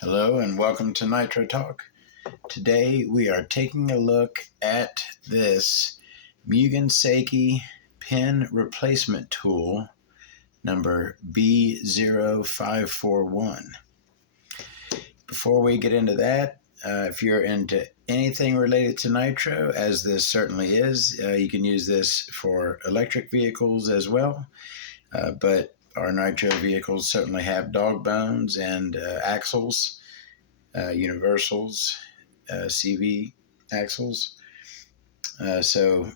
Hello and welcome to Nitro Talk. Today we are taking a look at this Mugen Seiki pin replacement tool number B0541. Before we get into that, if you're into anything related to Nitro, as this certainly is, you can use this for electric vehicles as well, but our Nitro vehicles certainly have dog bones and axles, universals, CV axles. So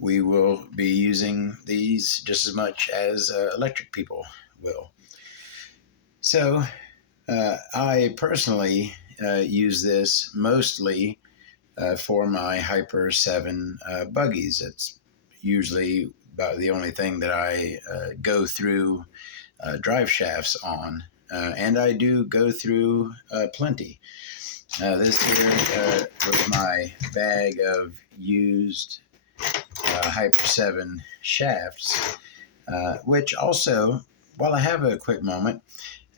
we will be using these just as much as electric people will. So I personally use this mostly for my Hyper 7 buggies. It's usually about the only thing that I go through drive shafts on. And I do go through plenty. This here was my bag of used Hyper 7 shafts, which also, while I have a quick moment,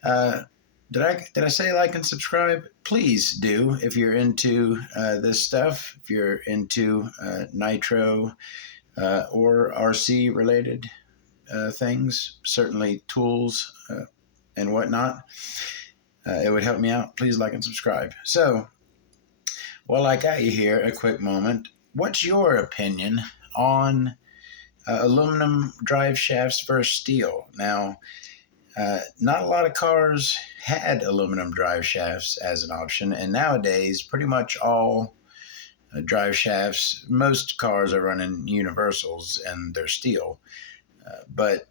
did I say like and subscribe? Please do if you're into this stuff, if you're into Nitro or RC related things, certainly tools and whatnot. It would help me out. Please like and subscribe. So, while I got you here, a quick moment. What's your opinion on aluminum drive shafts versus steel? Now, not a lot of cars had aluminum drive shafts as an option, and nowadays, pretty much all drive shafts, most cars are running universals and they're steel. But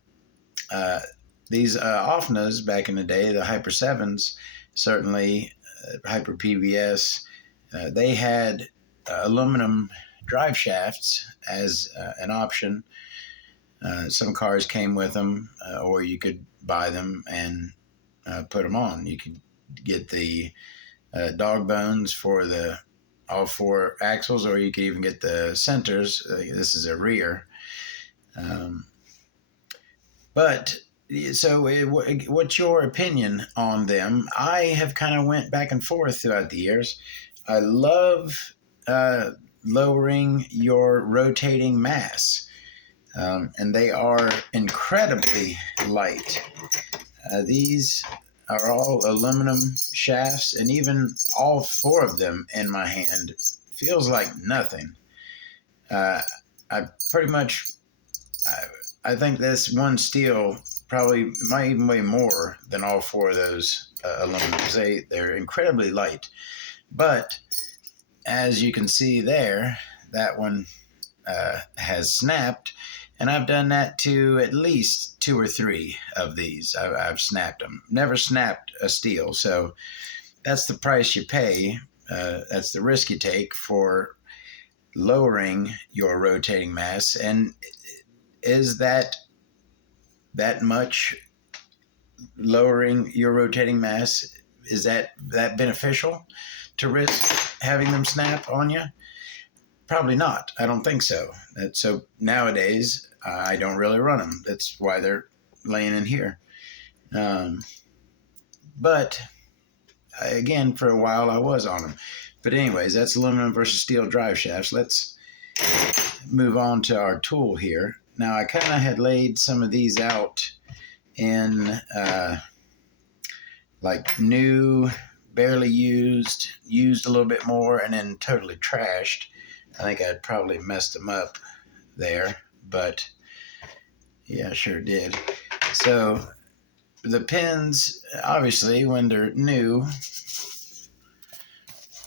these OFNAs back in the day, the Hyper 7s, certainly Hyper PVS, they had aluminum drive shafts as an option. Some cars came with them, or you could buy them and put them on. You could get the dog bones for the all four axles, or you could even get the centers. This is a rear. But so what's your opinion on them? I have kind of went back and forth throughout the years. I love lowering your rotating mass, and they are incredibly light. These are all aluminum shafts, and even all four of them in my hand feels like nothing. I pretty much... I think this one steel probably might even weigh more than all four of those aluminums. They're incredibly light. But as you can see there, that one has snapped. And I've done that to at least 2 or 3 of these. I've snapped them. Never snapped a steel. So that's the price you pay. That's the risk you take for lowering your rotating mass. And is that much lowering your rotating mass? Is that beneficial to risk having them snap on you? Probably not. I don't think so. So nowadays, I don't really run them. That's why they're laying in here. But again, for a while I was on them. But anyways, that's aluminum versus steel drive shafts. Let's move on to our tool here. Now, I kind of had laid some of these out in like new, barely used a little bit more, and then totally trashed. I think I'd probably messed them up there, but yeah, I sure did. So the pins, obviously, when they're new,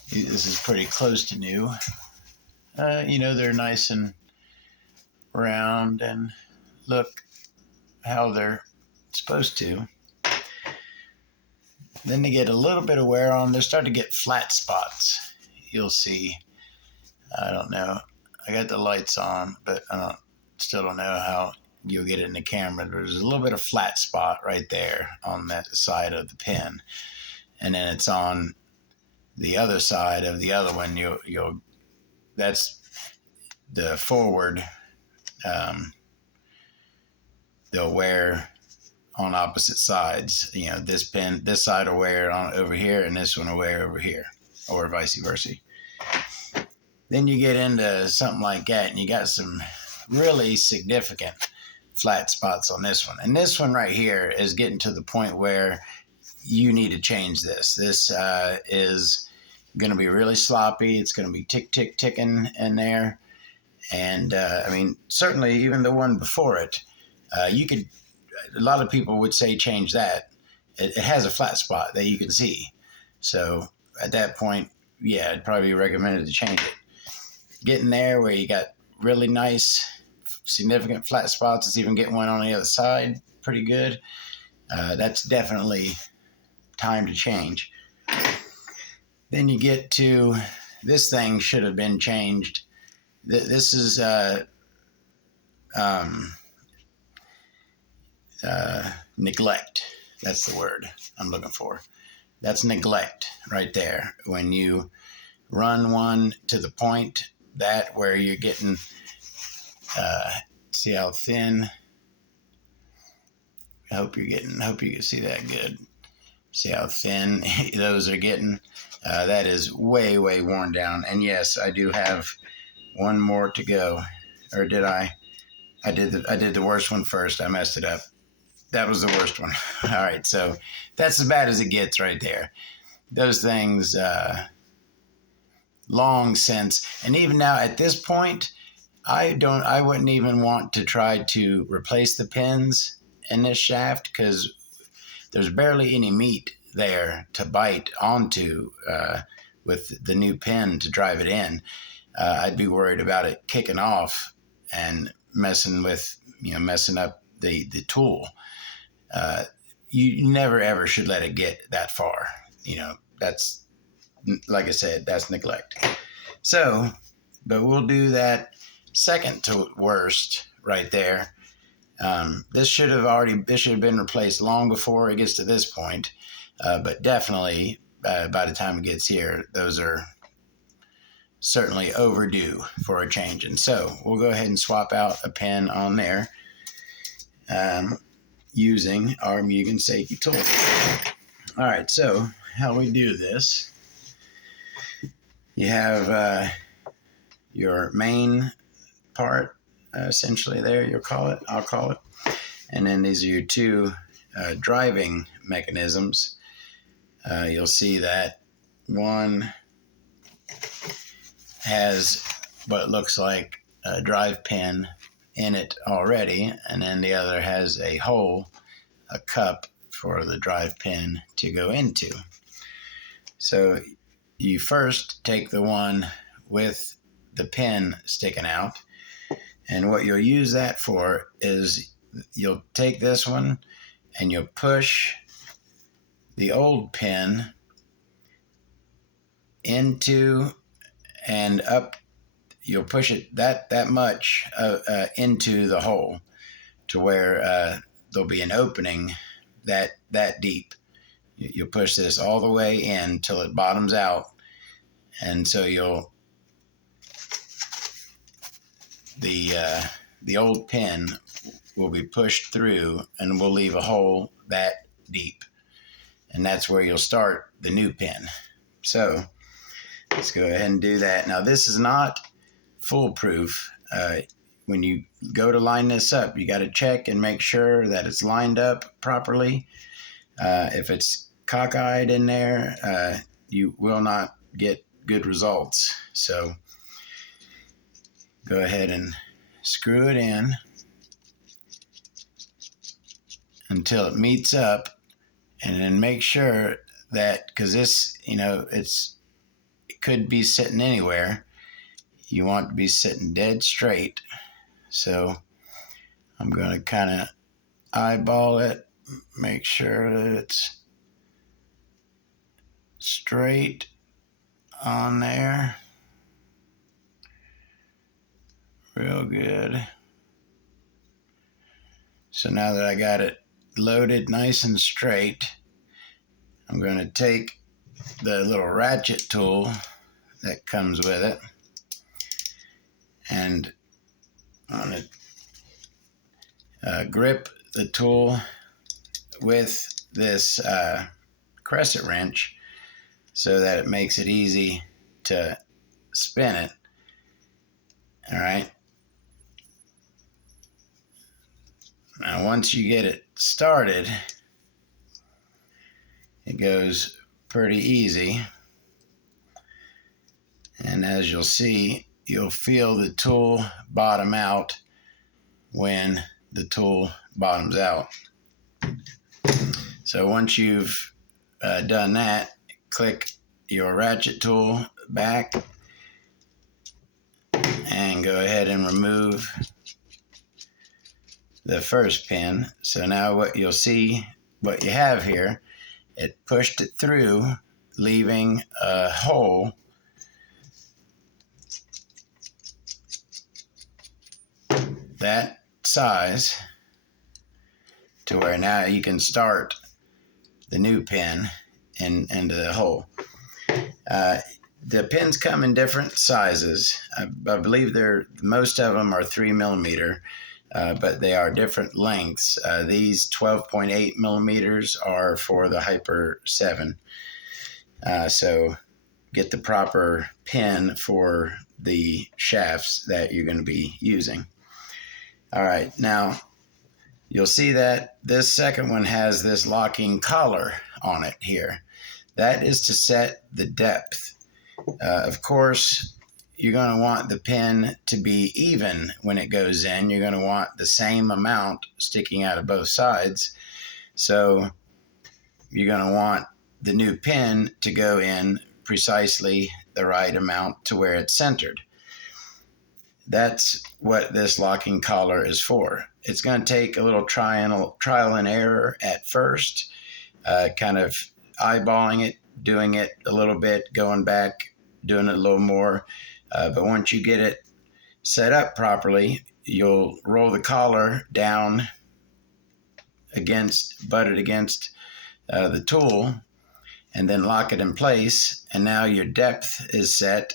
this is pretty close to new, they're nice and round and look how they're supposed to. Then they get a little bit of wear on. They start to get flat spots. You'll see. I don't know. I got the lights on, but I still don't know how you'll get it in the camera. There's a little bit of flat spot right there on that side of the pin, and then it's on the other side of the other one. You'll that's the forward. They'll wear on opposite sides. You know, this pin, this side will wear on over here, and this one will wear over here, or vice versa. Then you get into something like that, and you got some really significant flat spots on this one. And this one right here is getting to the point where you need to change this. This is going to be really sloppy. It's going to be ticking in there. And I mean, certainly even the one before it, you could, a lot of people would say change that. It has a flat spot that you can see. So at that point, yeah, it'd probably be recommended to change it. Getting there where you got really nice, significant flat spots, it's even getting one on the other side, pretty good. That's definitely time to change. Then you get to, this thing should have been changed. This is neglect. That's the word I'm looking for. That's neglect right there. When you run one to the point that where you're getting, see how thin. I hope you can see that good. See how thin those are getting. That is way worn down. And yes, I do have one more to go. Or did I? I did the worst one first. I messed it up. That was the worst one. All right, so that's as bad as it gets right there. Those things, long since, and even now at this point, I wouldn't even want to try to replace the pins in this shaft because there's barely any meat there to bite onto with the new pin to drive it in. I'd be worried about it kicking off and messing up the tool. You never ever should let it get that far. You know, that's, like I said, that's neglect. So, but we'll do that second to worst right there. This should have been replaced long before it gets to this point. But definitely by the time it gets here, those are certainly overdue for a change. And so we'll go ahead and swap out a pin on there using our Mugen Seiki tool. All right, so how we do this, you have your main part essentially there, I'll call it. And then these are your two driving mechanisms. You'll see that one has what looks like a drive pin in it already, and then the other has a hole, a cup for the drive pin to go into. So you first take the one with the pin sticking out, and what you'll use that for is you'll take this one and you'll push the old pin into and up. You'll push it that much into the hole to where there'll be an opening that deep. You'll push this all the way in till it bottoms out, and so the old pin will be pushed through, and we'll leave a hole that deep, and that's where you'll start the new pin. So let's go ahead and do that. Now this is not foolproof. When you go to line this up, you got to check and make sure that it's lined up properly. If it's cockeyed in there, you will not get good results. So go ahead and screw it in until it meets up, and then make sure that, because this, it could be sitting anywhere. You want to be sitting dead straight. So I'm going to kind of eyeball it, make sure that it's straight on there. Real good. So now that I got it loaded nice and straight, I'm going to take the little ratchet tool that comes with it, and I'm going to grip the tool with this crescent wrench so that it makes it easy to spin it. All right. Now, once you get it started, it goes pretty easy. And as you'll see, you'll feel the tool bottom out when the tool bottoms out. So once you've done that, click your ratchet tool back and go ahead and remove the first pin. So now what you'll see, what you have here, it pushed it through, leaving a hole that size to where now you can start the new pin into the hole. The pins come in different sizes. I believe most of them are 3 millimeter, but they are different lengths. These 12.8 millimeters are for the Hyper 7. So get the proper pin for the shafts that you're going to be using. All right, now you'll see that this second one has this locking collar on it here. That is to set the depth. Of course, you're going to want the pin to be even when it goes in. You're going to want the same amount sticking out of both sides. So you're going to want the new pin to go in precisely the right amount to where it's centered. That's what this locking collar is for. It's going to take a little trial and error at first, kind of eyeballing it, doing it a little bit, going back, doing it a little more. But once you get it set up properly, you'll roll the collar down butted against the tool, and then lock it in place. And now your depth is set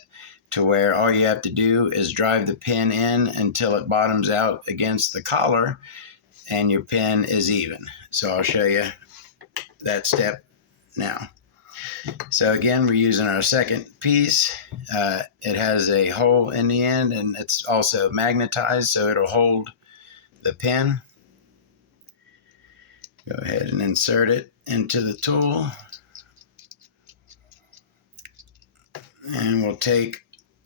to where all you have to do is drive the pin in until it bottoms out against the collar and your pin is even. So I'll show you that step now. So again, we're using our second piece. It has a hole in the end and it's also magnetized, so it'll hold the pin. Go ahead and insert it into the tool. And we'll take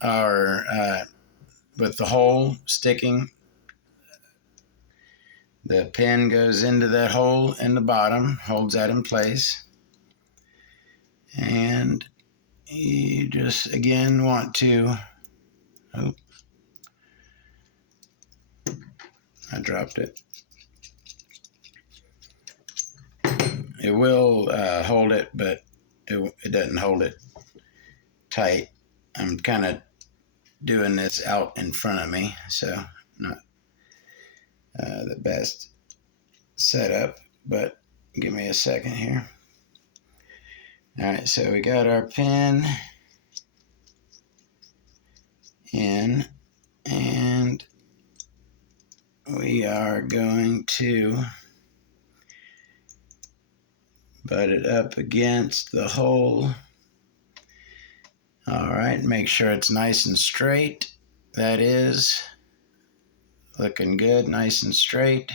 our, with the hole sticking, the pin goes into that hole in the bottom, holds that in place. And you just, again, want to, I dropped it. It will hold it, but it doesn't hold it tight. I'm kind of doing this out in front of me, so not the best setup, but give me a second here. All right, so we got our pin in, and we are going to butt it up against the hole. All right, make sure it's nice and straight. That is looking good, nice and straight.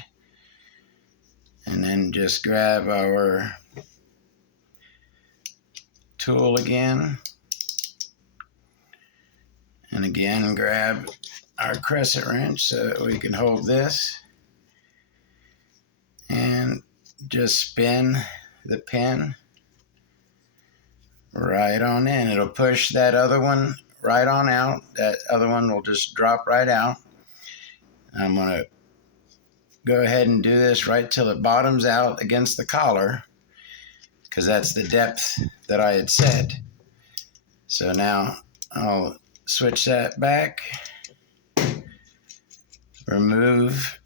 And then just grab our tool again. And again, grab our crescent wrench so that we can hold this. And just spin the pin right on in. It'll push that other one right on out. That other one will just drop right out. I'm going to go ahead and do this right till it bottoms out against the collar, because that's the depth that I had set. So now I'll switch that back, remove,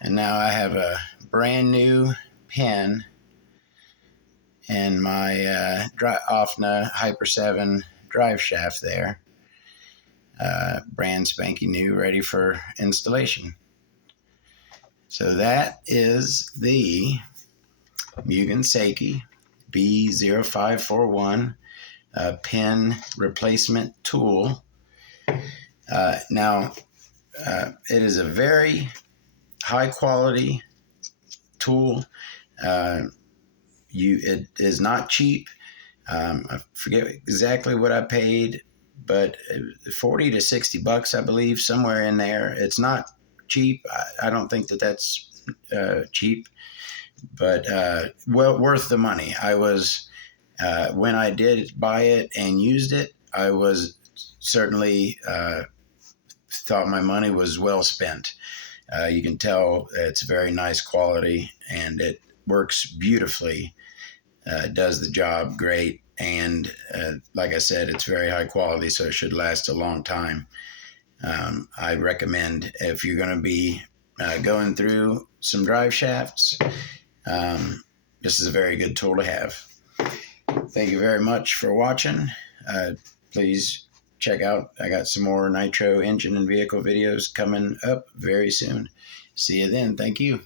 and now I have a brand new pin in my Offna Hyper 7 drive shaft there. Brand spanking new, ready for installation. So that is the Mugen Seiki B0541 pin replacement tool. Now, it is a very high quality tool. It is not cheap. I forget exactly what I paid, but 40 to 60 bucks, I believe, somewhere in there. It's not cheap. I don't think that that's cheap, but well worth the money. I was when I did buy it and used it, I was certainly thought my money was well spent. You can tell it's very nice quality and it works beautifully. Does the job great, and like I said, it's very high quality, so it should last a long time. I recommend, if you're going to be going through some drive shafts, this is a very good tool to have. Thank you very much for watching. Please check out, I got some more Nitro engine and vehicle videos coming up very soon. See you then. Thank you.